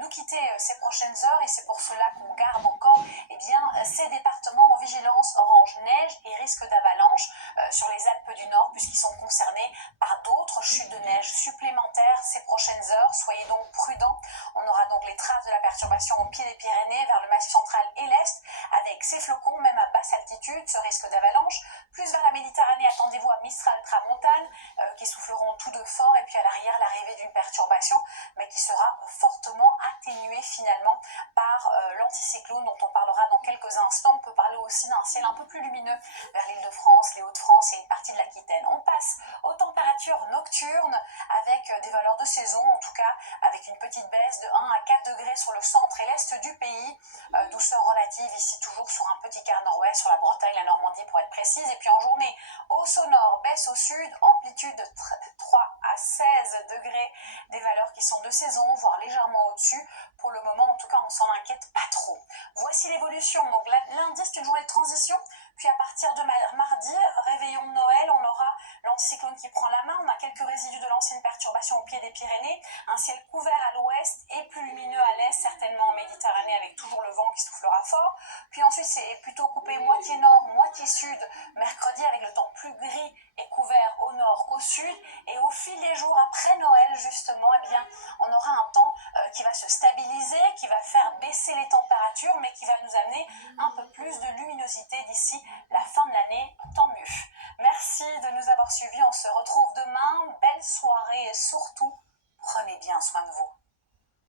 nous quitter ces prochaines heures et c'est pour cela qu'on garde encore ces départements en vigilance orange neige et risque d'avalanche sur les Alpes du Nord puisqu'ils sont concernés par d'autres chutes de neige supplémentaires ces prochaines heures. Soyez donc prudents. On aura donc les traces de la perturbation au pied des Pyrénées vers le Massif central et l'Est avec ces flocons même à basse altitude, ce risque d'avalanche. Plus vers la Méditerranée, attendez-vous à Mistral tramontane qui souffleront tous deux fort et puis à l'arrière l'arrivée d'une perturbation mais qui sera fortement atténuée finalement par l'anticyclone dont on parlera dans quelques instants. On peut parler aussi d'un ciel un peu plus lumineux vers l'Île-de-France, les Hauts-de-France et une partie de l'Aquitaine. On passe aux températures nocturnes avec des valeurs de saison, en tout cas avec une petite baisse de 1 à 4 degrés sur le centre et l'est du pays. Douceur relative ici toujours sur un petit quart nord-ouest, sur la Bretagne, la Normandie pour être précise. Et puis en journée, hausse au nord, baisse au sud, amplitude de 3 à 16 degrés, des valeurs qui sont de saison, voire légèrement au-dessus. Pour le moment, en tout cas, on s'en inquiète pas trop. Voici l'évolution. Donc lundi, c'est une journée de transition. Puis à partir de mardi, réveillon de Noël, on aura l'anticyclone qui prend la main. On a quelques résidus de l'ancienne perturbation au pied des Pyrénées. Un ciel couvert à l'ouest et plus lumineux à l'est, certainement en Méditerranée, avec toujours le vent qui soufflera fort. Puis ensuite, c'est plutôt coupé moitié nord, moitié sud. Mercredi, avec le temps plus gris et couvert au nord qu'au sud. Et au fil des jours après Noël, justement, on aura un temps qui va se stabiliser, qui va faire baisser les températures, mais qui va nous amener un peu plus de luminosité d'ici la fin de l'année, tant mieux. Merci de nous avoir suivis, on se retrouve demain, belle soirée et surtout